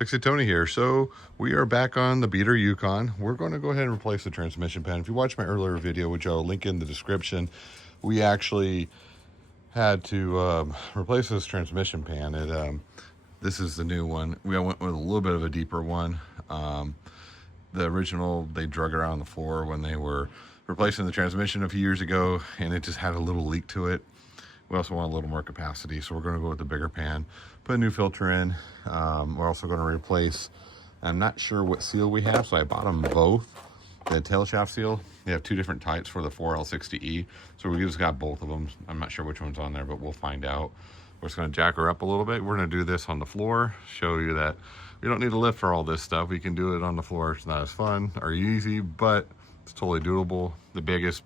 Fix-It Tony here. So we are back on the Beater Yukon. We're going to go ahead and replace the transmission pan. If you watched my earlier video, which I'll link in the description, we actually had to replace this transmission pan. This is the new one. We went with a little bit of a deeper one. The original, they drug around the floor when they were replacing the transmission a few years ago, and it just had a little leak to it. We also want a little more capacity, so we're going to go with the bigger pan, put a new filter in. We're also going to replace, I'm not sure what seal we have, so I bought them both. The tail shaft seal, they have two different types for the 4L60E, so we just got both of them. I'm not sure which one's on there, but we'll find out. We're just going to jack her up a little bit. We're going to do this on the floor, show you that we don't need a lift for all this stuff. We can do it on the floor. It's not as fun or easy, but it's totally doable. The biggest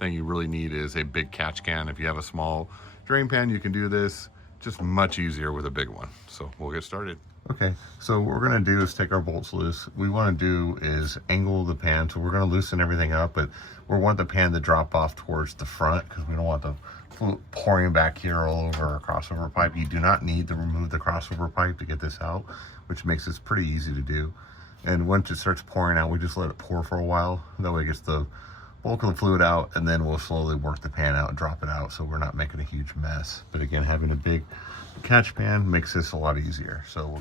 thing you really need is a big catch can. If you have a small drain pan, you can do this just much easier with a big one. So we'll get started. Okay, so what we're gonna do is take our bolts loose. What we wanna do is angle the pan, so we're gonna loosen everything up, but we want the pan to drop off towards the front because we don't want the fluid pouring back here all over our crossover pipe. You do not need to remove the crossover pipe to get this out, which makes this pretty easy to do. And once it starts pouring out, we just let it pour for a while. That way it gets the bulk of the fluid out, and then we'll slowly work the pan out and drop it out so we're not making a huge mess. But again, having a big catch pan makes this a lot easier. So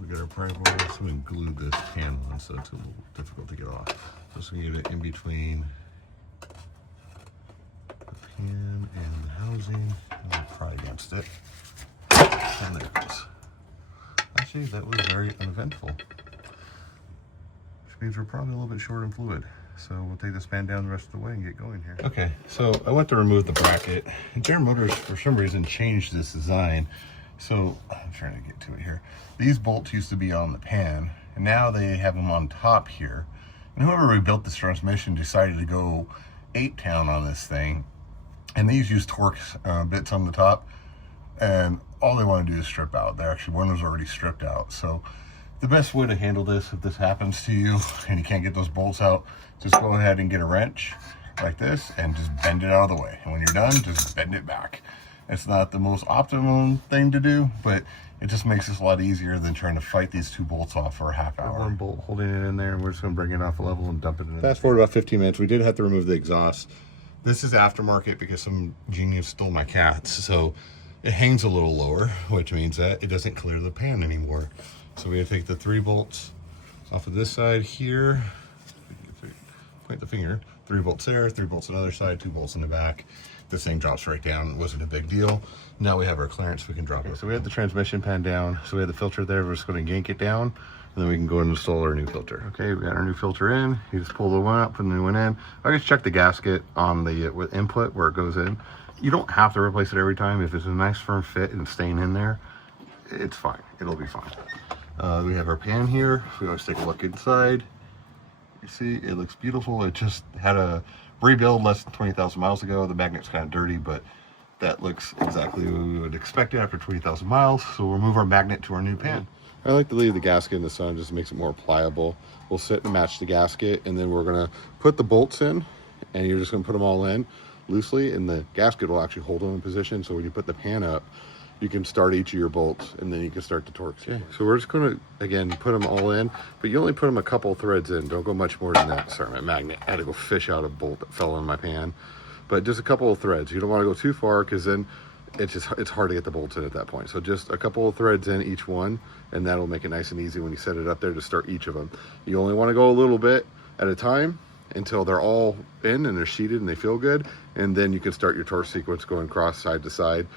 we got our pry bar, so we glued this pan on, so it's a little difficult to get off. Just gonna get it in between the pan and the housing, and we'll pry against it. And there it goes. Actually, that was very uneventful, which means we're probably a little bit short in fluid. So we'll take this pan down the rest of the way and get going here. Okay, so I went to remove the bracket. And General Motors, for some reason, changed this design. So I'm trying to get to it here. These bolts used to be on the pan, and now they have them on top here. And whoever rebuilt this transmission decided to go 8-town on this thing. And these use Torx bits on the top. And all they want to do is strip out. One was already stripped out. So the best way to handle this, if this happens to you and you can't get those bolts out, just go ahead and get a wrench like this and just bend it out of the way. And when you're done, just bend it back. It's not the most optimum thing to do, but it just makes this a lot easier than trying to fight these two bolts off for a half hour. One bolt holding it in there, and we're just gonna bring it off a level and dump it in. Fast forward about 15 minutes, we did have to remove the exhaust. This is aftermarket because some genius stole my cats. So it hangs a little lower, which means that it doesn't clear the pan anymore. So we gotta take the 3 bolts off of this side here. Point the finger. 3 bolts there, 3 bolts on the other side, 2 bolts in the back. This thing drops right down. It wasn't a big deal. Now we have our clearance, we can drop it. So we had the transmission pan down. So we had the filter there. We're just gonna yank it down, and then we can go and install our new filter. Okay, we got our new filter in. You just pull the one up, put the new one in. I just check the gasket on the with input where it goes in. You don't have to replace it every time. If it's a nice firm fit and staying in there, it's fine. It'll be fine. We have our pan here. We always take a look inside. You see, it looks beautiful. It just had a rebuild less than 20,000 miles ago. The magnet's kind of dirty, but that looks exactly what we would expect it after 20,000 miles. So we'll move our magnet to our new pan. I like to leave the gasket in the sun, just makes it more pliable. We'll sit and match the gasket, and then we're gonna put the bolts in, and you're just gonna put them all in loosely, and the gasket will actually hold them in position. So when you put the pan up, you can start each of your bolts, and then you can start the Torx. Okay, so we're just gonna, again, put them all in, but you only put them a couple threads in. Don't go much more than that. Sorry, my magnet, I had to go fish out a bolt that fell in my pan. But just a couple of threads. You don't wanna go too far, because then it's hard to get the bolts in at that point. So just a couple of threads in each one, and that'll make it nice and easy when you set it up there to start each of them. You only wanna go a little bit at a time until they're all in and they're seated and they feel good, and then you can start your Torx sequence going cross side to side.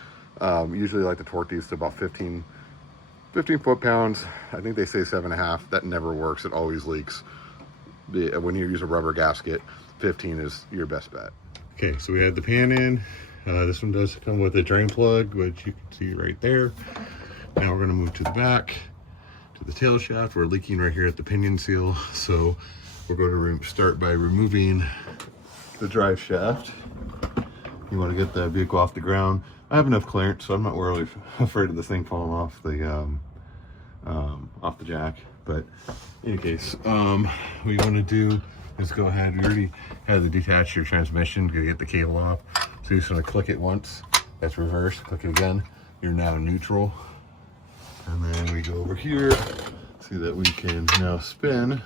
Usually I like to torque these to about 15 foot-pounds. I think they say 7.5. That never works. It always leaks. When you use a rubber gasket, 15 is your best bet. Okay, so we had the pan in. This one does come with a drain plug, which you can see right there. Now we're going to move to the back, to the tail shaft. We're leaking right here at the pinion seal. So we're going to start by removing the drive shaft. You want to get the vehicle off the ground. I have enough clearance, so I'm not really afraid of this thing falling off the jack. But in any case, what you want to do is go ahead. We already had to detach your transmission to get the cable off. So you're just going to click it once. That's reverse. Click it again. You're now neutral. And then we go over here. So see that we can now spin.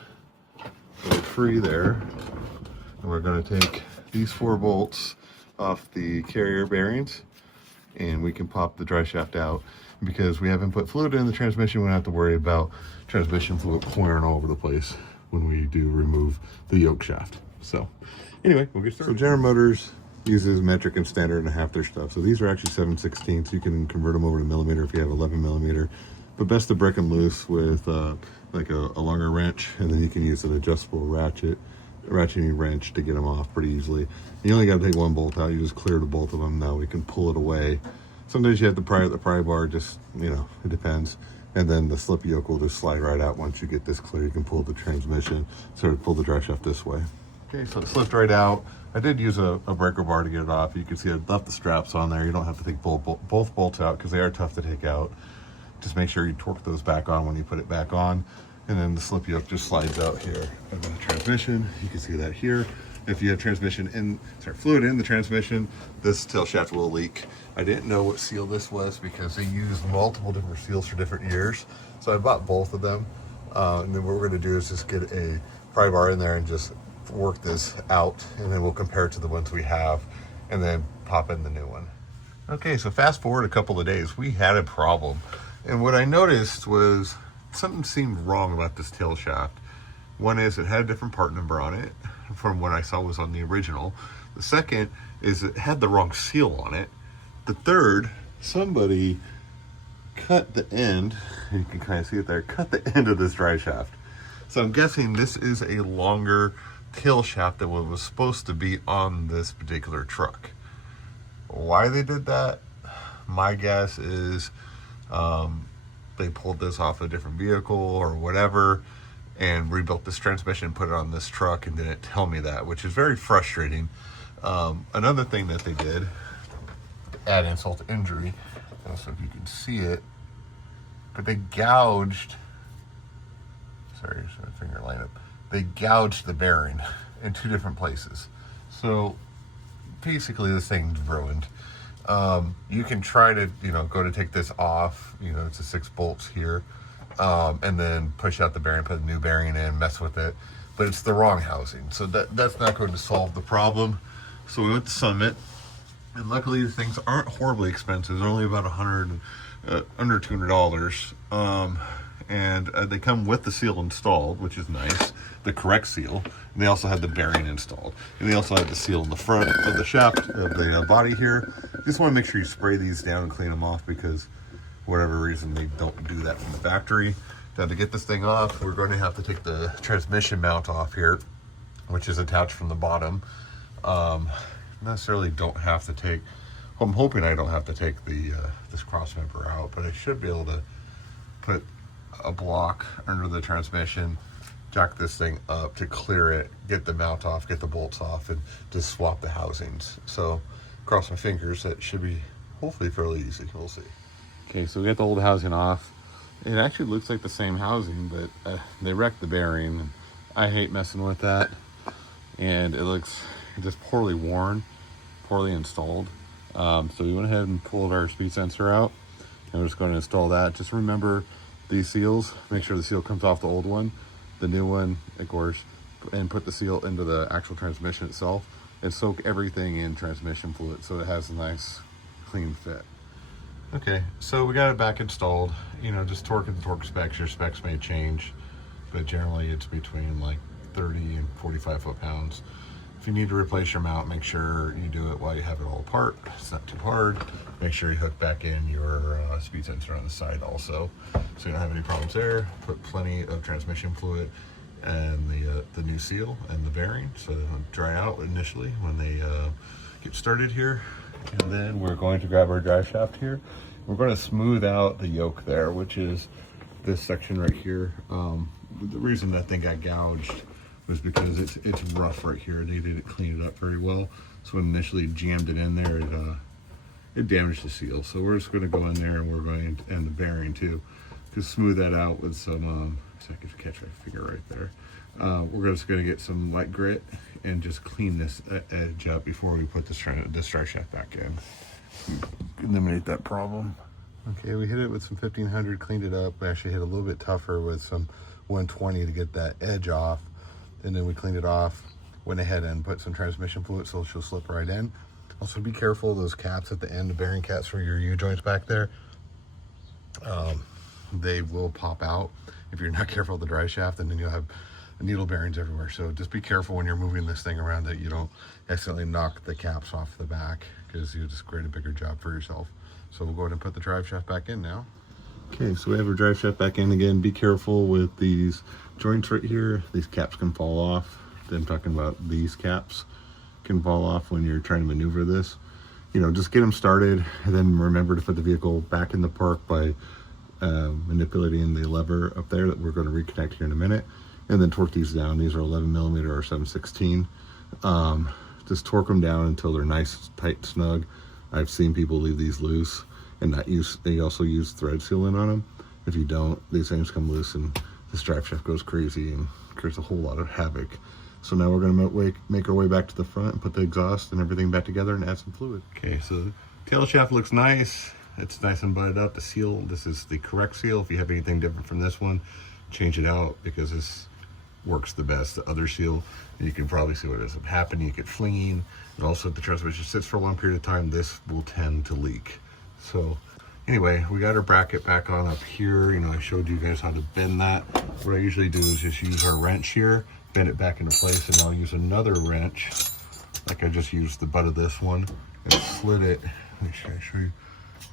We're free there. And we're going to take these 4 bolts off the carrier bearings, and we can pop the drive shaft out. Because we haven't put fluid in the transmission, we don't have to worry about transmission fluid pouring all over the place when we do remove the yoke shaft. So anyway, we'll get started. So General Motors uses metric and standard and half their stuff. So these are actually 7/16. You can convert them over to millimeter if you have 11 millimeter. But best to break them loose with like a longer wrench, and then you can use an adjustable ratcheting wrench to get them off pretty easily. You only got to take 1 bolt out. You just clear the both of them. Now we can pull it away. Sometimes you have to pry the pry bar, just, you know, it depends. And then the slip yoke will just slide right out. Once you get this clear, you can pull the transmission, sort of pull the drive shaft this way. Okay, so it slipped right out. I did use a breaker bar to get it off. You can see I left the straps on there. You don't have to take both bolts out because they are tough to take out. Just make sure you torque those back on when you put it back on. And then the slip yoke just slides out here. And then the transmission, you can see that here. If you have fluid in the transmission, this tail shaft will leak. I didn't know what seal this was because they use multiple different seals for different years. So I bought both of them. And then what we're gonna do is just get a pry bar in there and just work this out. And then we'll compare it to the ones we have and then pop in the new one. Okay, so fast forward a couple of days, we had a problem. And what I noticed was something seemed wrong about this tail shaft. One is it had a different part number on it from what I saw was on the original. The second is it had the wrong seal on it. The third, somebody cut the end, you can kind of see it there, cut the end of this drive shaft. So I'm guessing this is a longer tail shaft than what was supposed to be on this particular truck. Why they did that, my guess is they pulled this off a different vehicle or whatever and rebuilt this transmission, put it on this truck, and didn't tell me that, which is very frustrating. Another thing that they did, add insult to injury, I don't know if you can see it, but they gouged, sorry, my finger line up, they gouged the bearing in 2 different places. So basically this thing's ruined. You can try to, go to take this off, it's a 6 bolts here, and then push out the bearing, put a new bearing in, mess with it, but it's the wrong housing. So that's not going to solve the problem. So we went to Summit, and luckily the things aren't horribly expensive. They're only about under $200. And they come with the seal installed, which is nice, the correct seal. And they also had the bearing installed. And they also had the seal in the front of the shaft of the body here. You just want to make sure you spray these down and clean them off because whatever reason they don't do that from the factory. Now to get this thing off, we're going to have to take the transmission mount off here, which is attached from the bottom. Necessarily don't have to take, well, I'm hoping I don't have to take the this cross member out, but I should be able to put a block under the transmission, jack this thing up to clear it, get the mount off, get the bolts off, and just swap the housings. So cross my fingers, that should be hopefully fairly easy. We'll see. Okay, so we got the old housing off. It actually looks like the same housing, but they wrecked the bearing. I hate messing with that, and it looks just poorly worn, poorly installed. So we went ahead and pulled our speed sensor out, and we're just going to install that. Just remember these seals, make sure the seal comes off the old one, the new one, of course, and put the seal into the actual transmission itself and soak everything in transmission fluid so it has a nice clean fit. Okay, so we got it back installed. Just torque and torque specs. Your specs may change, but generally it's between like 30 and 45 foot-pounds. If you need to replace your mount, make sure you do it while you have it all apart. It's not too hard. Make sure you hook back in your speed sensor on the side also, so you don't have any problems there. Put plenty of transmission fluid and the new seal and the bearing, so it'll dry out initially when they get started here. And then we're going to grab our drive shaft here. We're going to smooth out the yoke there, which is this section right here. The reason that thing got gouged was because it's rough right here. They didn't clean it up very well. So when initially jammed it in there, it damaged the seal. So we're just going to go in there and we're going to, and the bearing too, to smooth that out with some, so I can catch my finger right there. We're just going to get some light grit and just clean this edge up before we put this drive shaft back in. Eliminate that problem. Okay, we hit it with some 1500, cleaned it up. We actually hit a little bit tougher with some 120 to get that edge off. And then we cleaned it off, went ahead and put some transmission fluid so she'll slip right in. Also be careful of those caps at the end, the bearing caps for your U-joints back there. They will pop out if you're not careful of the drive shaft, and then you'll have needle bearings everywhere. So just be careful when you're moving this thing around that you don't accidentally knock the caps off the back, because you just create a bigger job for yourself. So we'll go ahead and put the drive shaft back in now. Okay, so we have our drive shaft back in again. Be careful with these joints right here. These caps can fall off. I'm talking about these caps can fall off when you're trying to maneuver this. You know, just get them started, and then remember to put the vehicle back in the park by manipulating the lever up there that we're going to reconnect here in a minute, and then torque these down. These are 11 millimeter or 7/16. Just torque them down until they're nice, tight, snug. I've seen people leave these loose and not use, they also use thread sealant on them. If you don't, these things come loose and this drive shaft goes crazy and creates a whole lot of havoc. So now we're gonna make our way back to the front and put the exhaust and everything back together and add some fluid. Okay, so the tail shaft looks nice. It's nice and butted up. The seal, this is the correct seal. If you have anything different from this one, change it out, because this works the best. The other seal, you can probably see what is happening. You get flinging. And also, if the transmission sits for a long period of time, this will tend to leak. So anyway, we got our bracket back on up here. You know, I showed you guys how to bend that. What I usually do is just use our wrench here, bend it back into place, and I'll use another wrench, like I just used the butt of this one, and slid it. Make sure I show you.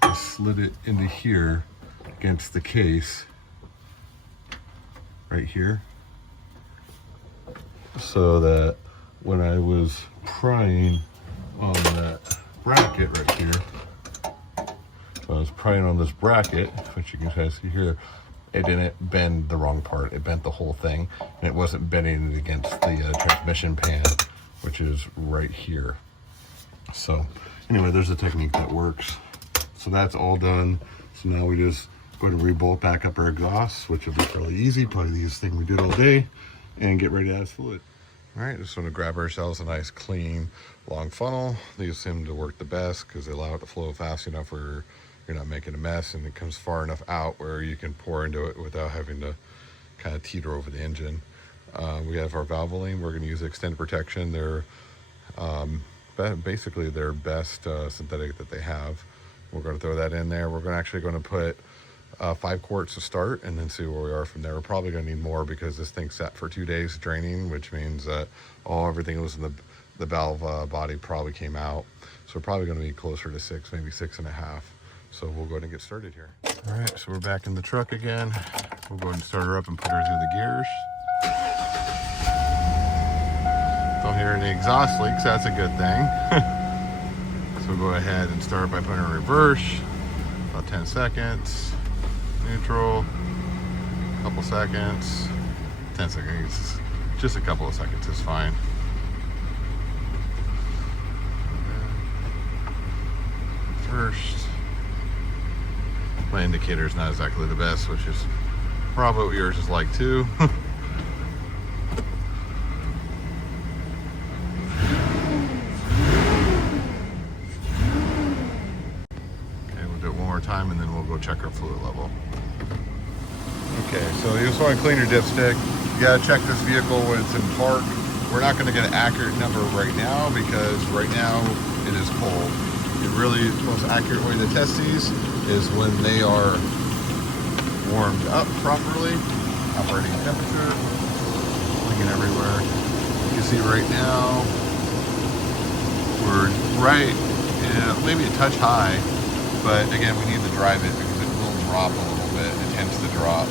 I slid it into here against the case right here, so that when I was prying on that bracket right here, so I was prying on this bracket, which you can kind of see here, it didn't bend the wrong part. It bent the whole thing, and it wasn't bending it against the transmission pan, which is right here. So anyway, there's a technique that works. So that's all done. So now we just go to rebolt back up our exhaust, which will be fairly easy, probably the easiest thing we did all day, and get ready to add fluid. All right, just want to grab ourselves a nice clean long funnel. These seem to work the best because they allow it to flow fast enough where you're not making a mess, and it comes far enough out where you can pour into it without having to kind of teeter over the engine. We have our valvoline. We're going to use extended protection. They're basically their best synthetic that they have. We're going to throw that in there. We're actually going to put 5 quarts to start, and then see where we are from there. We're probably going to need more because this thing sat for 2 days draining, which means that everything that was in the valve body probably came out. So we're probably going to be closer to 6, maybe 6.5. So we'll go ahead and get started here. All right, so we're back in the truck again. We'll go ahead and start her up and put her through the gears. Don't hear any exhaust leaks, that's a good thing. So we'll go ahead and start by putting her in reverse, about 10 seconds, neutral, a couple seconds, 10 seconds, just a couple of seconds is fine. First, my indicator is not exactly the best, which is probably what yours is like too. Time, and then we'll go check our fluid level. Okay, so you just want to clean your dipstick. You gotta check this vehicle when it's in park. We're not going to get an accurate number right now because right now it is cold. It really, the most accurate way to test these is when they are warmed up properly, operating temperature, clean everywhere. You can see right now we're right, maybe a touch high. But again, we need to drive it because it will drop a little bit. It tends to drop.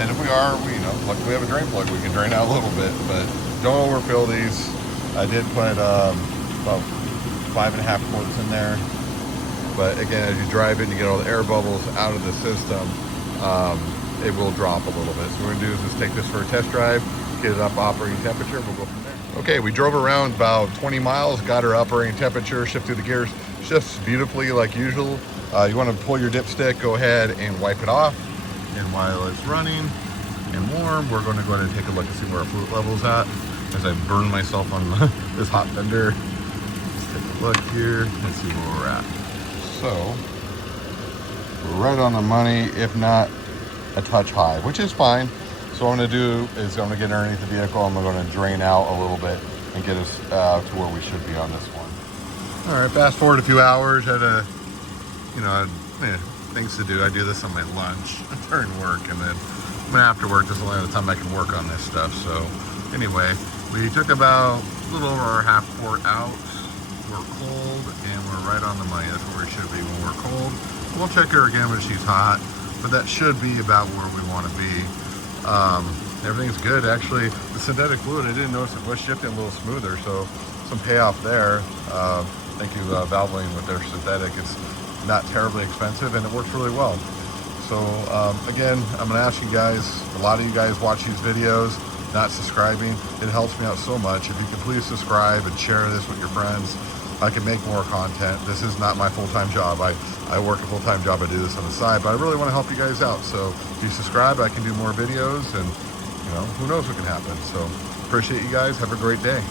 And if we are, like we have a drain plug, we can drain out a little bit, but don't overfill these. I did put about 5.5 quarts in there. But again, as you drive it and you get all the air bubbles out of the system, it will drop a little bit. So what we're gonna do is just take this for a test drive, get it up operating temperature, and we'll go from there. Okay, we drove around about 20 miles, got her operating temperature, shift through the gears, shifts beautifully like usual. You want to pull your dipstick, go ahead and wipe it off. And while it's running and warm, we're going to go ahead and take a look and see where our fluid level's at. As I burn myself on this hot fender. Let's take a look here and see where we're at. So, right on the money, if not a touch high, which is fine. So what I'm gonna do is I'm gonna get underneath the vehicle. I'm gonna drain out a little bit and get us to where we should be on this one. All right, fast forward a few hours, had a, things to do. I do this on my lunch during work, and then after work, this is the only time I can work on this stuff. So anyway, we took about a little over a half quart out. We're cold and we're right on the money. That's where we should be when we're cold. We'll check her again when she's hot, but that should be about where we want to be. Everything's good. Actually, the synthetic fluid, I didn't notice it was shifting a little smoother, so some payoff there. Thank you, Valvoline, with their synthetic. It's not terribly expensive and it works really well. So again, I'm gonna ask you guys, a lot of you guys watch these videos, not subscribing. It helps me out so much. If you could please subscribe and share this with your friends, I can make more content. This is not my full-time job. I work a full-time job. I do this on the side, but I really want to help you guys out. So if you subscribe, I can do more videos, and who knows what can happen. So appreciate you guys. Have a great day.